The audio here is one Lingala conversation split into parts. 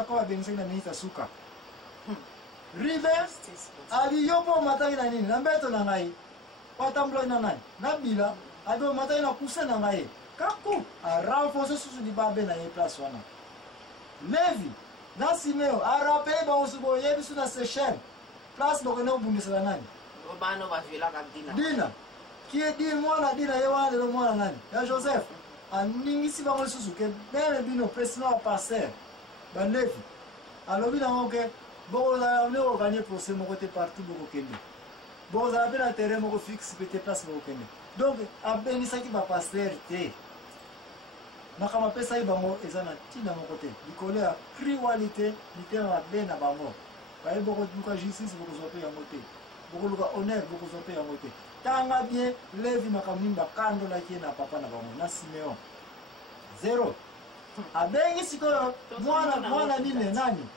Jacob a béni na minita suka. Rive ali yopo mataki na nini? Na mbeto na ngai. Watamblo na nani? Na bila ado mataki na kusa na ngai. Kaku a renforcer susu di babe na ye place wana. Levi na Simeo a rappelé ba osubo yebi su na Sechem. Place bokene obundisa na nani? Obano ba vila ka Dina. Dina. Qui est dit moi la Dina ye wana le mwana nani? Ya Joseph. Aningisi ba susu ke bele bino president passer. Ba Levi. Alors bina ngoke bon la ne o gagner procès mo côté parti boko kende. Bon za bina terrain mo fixe pété place boko kende. Donc a benisa ki ba passer te. Nakama pesa yi bango ezana tina mo côté. Likole a criwalité litera bena bango. Ba yi boko duka justice boko zope ya moté. Boko luka honneur boko zope ya moté. Tanga bien Levi makamimba kando la ki na papa na bango na Simeon. 0. Abengi sikoyo mwana nini nani?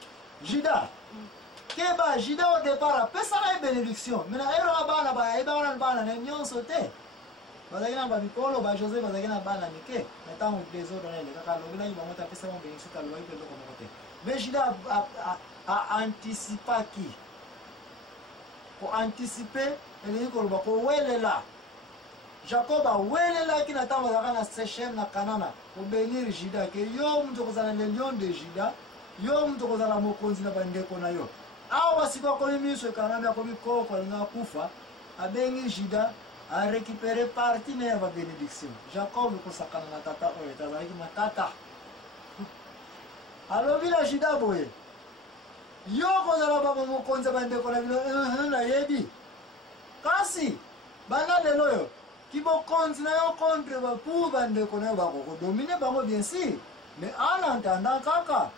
Juda. Keba Juda au départ pesa na bénédiction. Mais na ero bana ba eba bana na nyonso te. Bazakina ba mikolo ba Joseph bazakina bana nike. Na tango désordre na le kaka lobina yi bamota pesa mo bénédiction ka loyi pe loko mokote. Mais Juda a anticipa qui? Pour anticiper ele ko ba ko welela. Jacob a welela ki na tango zakana Sechem na Kanana. Pour bénir Juda que yo mtu kozana le lion de Juda. Yo mtu kozala mokonzi na bandeko na yo. Awa siko komi miso kanami akomi koko na kufa. Abengi Juda a récupéré partie na ba bénédiction. Jacob ko sakana na tata oyo tazaki matata. Alors vila Juda boye. Yo kozala ba mokonzi bandeko na bino na yebi. Kasi bana lelo yo kibokonzi na yo contre ba pour bandeko na yo ba ko dominer bango bien sûr. Mais en entendant kaka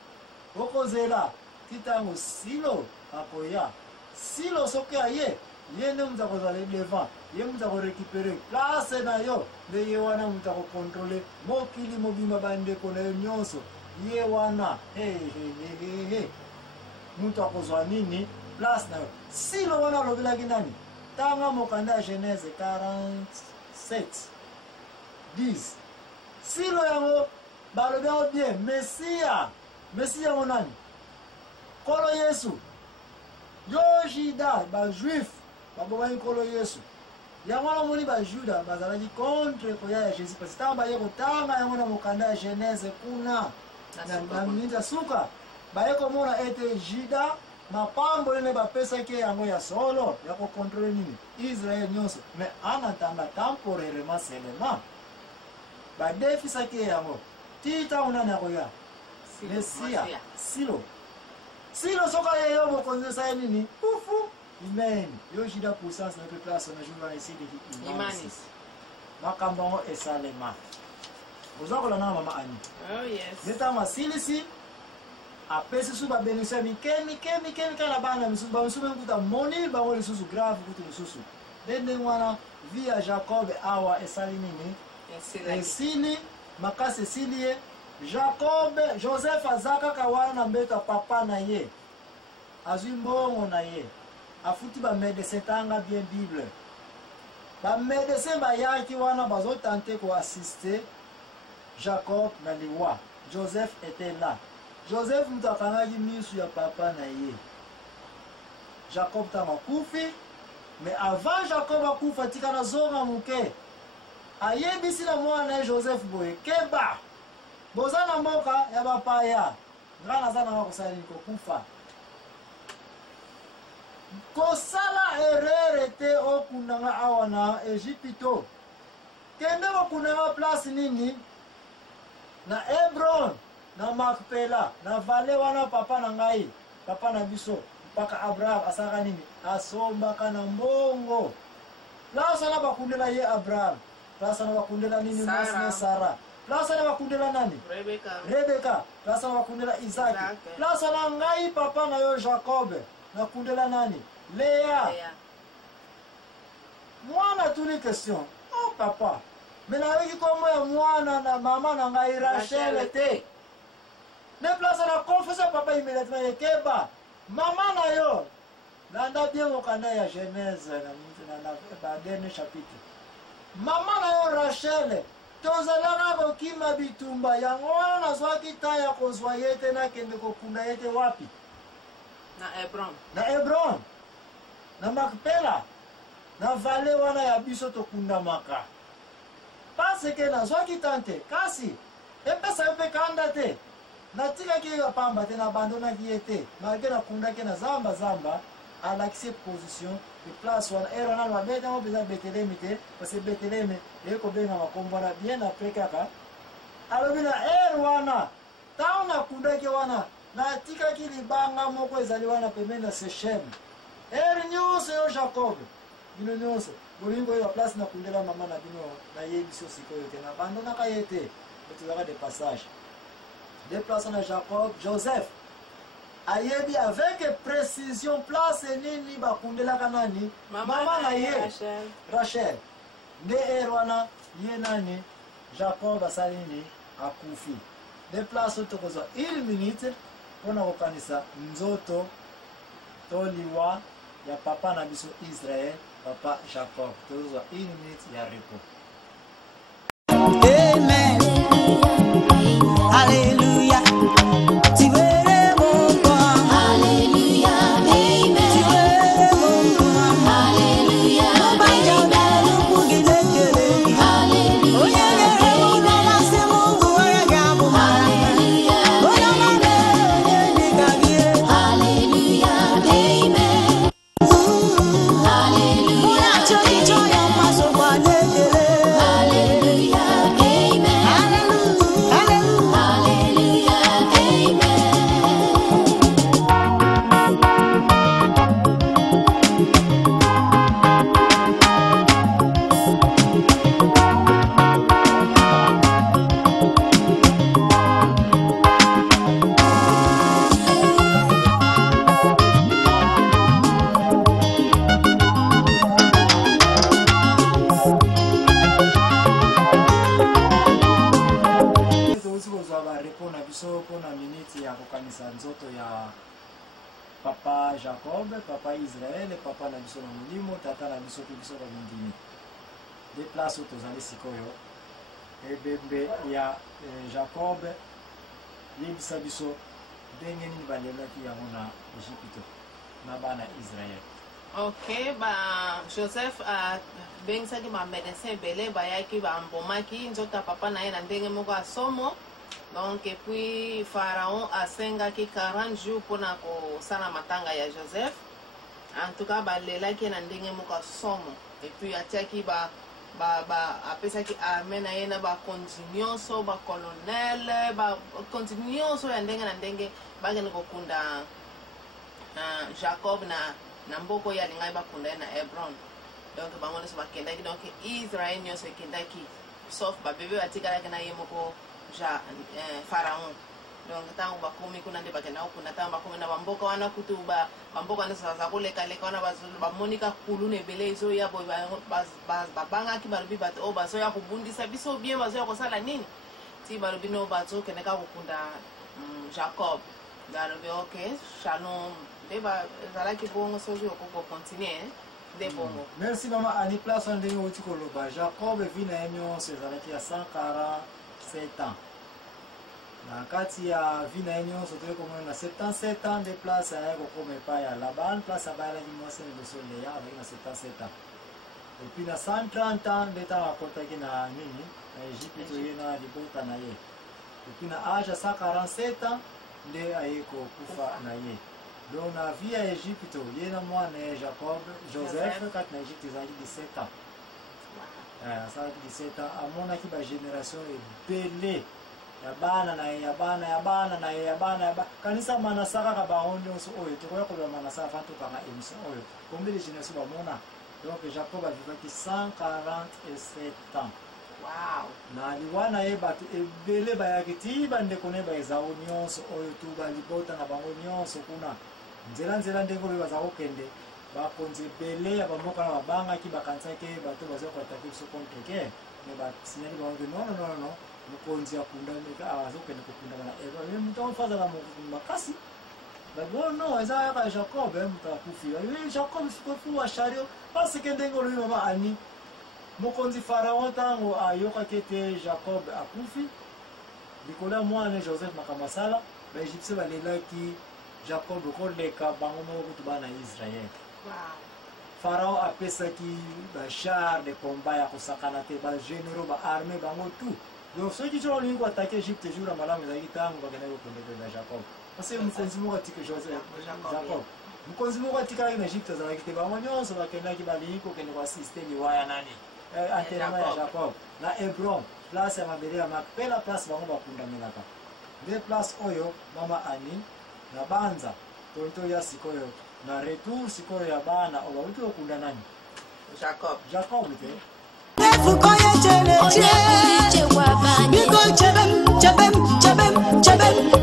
okozela titango silo akoya silo soke aye yene mza kozala devant ye mza ko récupérer place na yo le ye wana mza ko contrôler mokili mobimba bandeko na yo nyonso ye wana he mtu akozwa nini place na yo silo wana lobela kinani tanga mokanda Genèse 47 10 silo yango balobela bien Messia monani kolo Yesu yo Juda ba juif ba bobani kolo Yesu yango na moni ba Juda bazalaki contre koya ya Jésus parce que tamba yeko tanga yango na mokanda ya Genèse kuna na minita suka ba yeko mona ete Juda mapambo ne ba pesa ke yango ya solo ya ko contrôler nini Israël nyonso mais en attendant temporairement seulement ba defisa ke yango tita unana koya Messia silo soka ye yo mokonzi sa nini ufu amen yo Juda puissance na place na jour na ici de Imani makambo esalema ozakola na mama ani oh yes neta masilisi apesi su ba bénédiction mikemi kana bana misu ba misu mkuta moni ba wole susu grave kutu susu dende mwana via Jacob awa esali nini esili makase esilie Jacob Joseph azaka kawana mbeta papa na ye azwi mbongo na ye afuti ba médecin tanga bien Bible ba médecin ba yaki wana bazo tenter ko assister Jacob na liwa Joseph était là Joseph mtakangaki misu ya papa na ye Jacob tama kufi mais avant Jacob akufa tikana zonga muke ayebisi na mwana Joseph boye keba bozana mboka ya bapaya ngana zana wakosali kokufa kosala erreur te okunanga awa na Egypto kende okunanga place nini na Hebron na Makpela na vale wana papa na ngai papa na biso mpaka Abraham asaka nini asomba kana mbongo place na bakundela ye Abraham place na bakundela nini Mose Sara place na bakundela nani Rebeka place na bakundela Isaac place na ngai papa na yo Jacob na kundela nani Léa mwana tuni question oh papa mena wiki komo ya mwana na mama na ngai Rachel te ne place na confesser papa immédiatement yekeba mama na yo nanda bien mokanda ya Genèse na dernier chapitre mama na yo Rachel tozalaka kokima bitumba yango wana nazwaki ta ya kozwa ye te nakende kokunda ye te wapi Na Hebron. na Hebron na Makpela na vale wana ya biso tokundamaka parce ke nazwaki tante kasi epesa mpe kanda te natikaki ye pamba te nabandonaki ye te malgré nakundaki na zamba alakisi position de place wana ere wana babete yango mpenza betelemi te parce betelemi ekobenga makombo wana bien après kaka alobi na ere wana ntango nakundaki wana natikaki libanga moko ezali wana pembeni na Sechem ere nyonso yo Jacob bino nyonso bolingo oyo baplace nakundela mama na bino nayebi so sikoyo te nabandonaka ye te tozalaka de passage de place wana Jacob Joseph ayebi avec précision place nini bakundelaka nani mama na ye Rachel nde ere wana ye nani Jacob asali nini akufi de place oyo tokozwa 1 minute mpona kokanisa nzoto to liwa ya papa na biso Israel papa Jacob tozwa 1 minute ya repos. Amen. Hallelujah. nzoto ya papa Jacob, papa Israel, papa na biso na molimo, tata na biso pe biso ba mindimi. De place où tozali sikoyo ebembe ya Jacob yebisa biso ndenge nini balemaki yango na Egypte na bana Israel. Ok, ba Joseph bengisaki ba médecin ebele bayaki bambomaki nzoto ya papa na ye na ndenge moko asomo. Donc, et puis Pharaon asengaki 40 jours pour kosala matanga ya Joseph. En tout cas, balelaki na ndenge moko asomo. Et puis atiaki apesaki armée na ye na ba continuoso, ba colonel, ba continuoso ya ndenge na ndenge bagenda kokunda Jacob na mboko ya lingai bakunda ye na Hebron. Donc bango nyonso bakendaki, donc Israël nyonso ekendaki sauf babebe batikalaki na ye moko Pharaon. Donc tango bakomi kuna nde bakenda kokunda tango bakomi na bamboka wana kutu bamboka wana saza koleka wana bamonika kuluna ebele ezoya boye babangaki balobi bato oyo bazoya kobundisa biso bien bazoya kosala nini ti balobi no bazokendeka kokunda Jacob balobi ok shalom nde bazalaki bongo soki okokontinue nde bongo. Merci mama ani place wana ndenge outi koloba Jacob vi na ye nyonso ezalaki ya 147 ans. Na kati ya vi na ye nyonso toyei komona na 77 ans de place aye kokoma epai ya Laban, place abayalaki mwasi na liboso Leya azalaki na 77 ans. Et puis na 130 ans nde ntango akotaki na nini na Egypte toye na libota na ye. Et puis na age ya 147 ans nde aye kokufa na ye. Donc na vie ya Egypte ye na mwana ya Jacob Joseph kati na Egypte ezalaki 17 ans. Asalaki 17 ans amonaki bagénération ebele ya bana na ye ya bana na ye ya bana kanisa manasa kaka bango nyonso oyo tokoya koloba manasa avant tokanga émission oyo combien de génération bamona. Donc Jacob avivaki 147 ans. Wow. Na liwa na ye bato ebele bayaki ti bandeko na ye baezao nyonso oyo tu balibota na bango nyonso kuna nzela ndenge oyo baza kokende bakonzi ebele ya bamboka na babangaki bakanisaki bato baza koatake biso contre ke me basinyali bango ke non mokonzi akundamika azokende kokundama na eva me moto ango fazala makasi babi non eza yaka Jacob moto akufi Jacob sikofu wa shario parce ke ndenge olobi mama ani mokonzi Pharaon tango ayoka kete Jacob akufi likola mwana Joseph makamasala ba Egyptien balelaki Jacob koleka bango moko bana Israël. Wow. Pharaon apesaki ba char de combat ya kosakana te ba généraux ba armée bango tout. Donc ceux qui sont venus attaquer Égypte jour à malamu za kitango bakena ko kondela Jacob. Parce que mokonzi moko atika Joseph Jacob. Mokonzi moko atika na Égypte za kite bango nyonso bakena ki baliko kene kwa système waya nani. Enterrement ya Jacob na Hebron place ya mabele ya Makpela place bango bakundamelaka. De place oyo mama Ani na banza tonto ya sikoyo na retour sikoyo ya bana obauti okunda nani Jacob te Fukoye chele chele, Niko chabem chabem chabem chabem.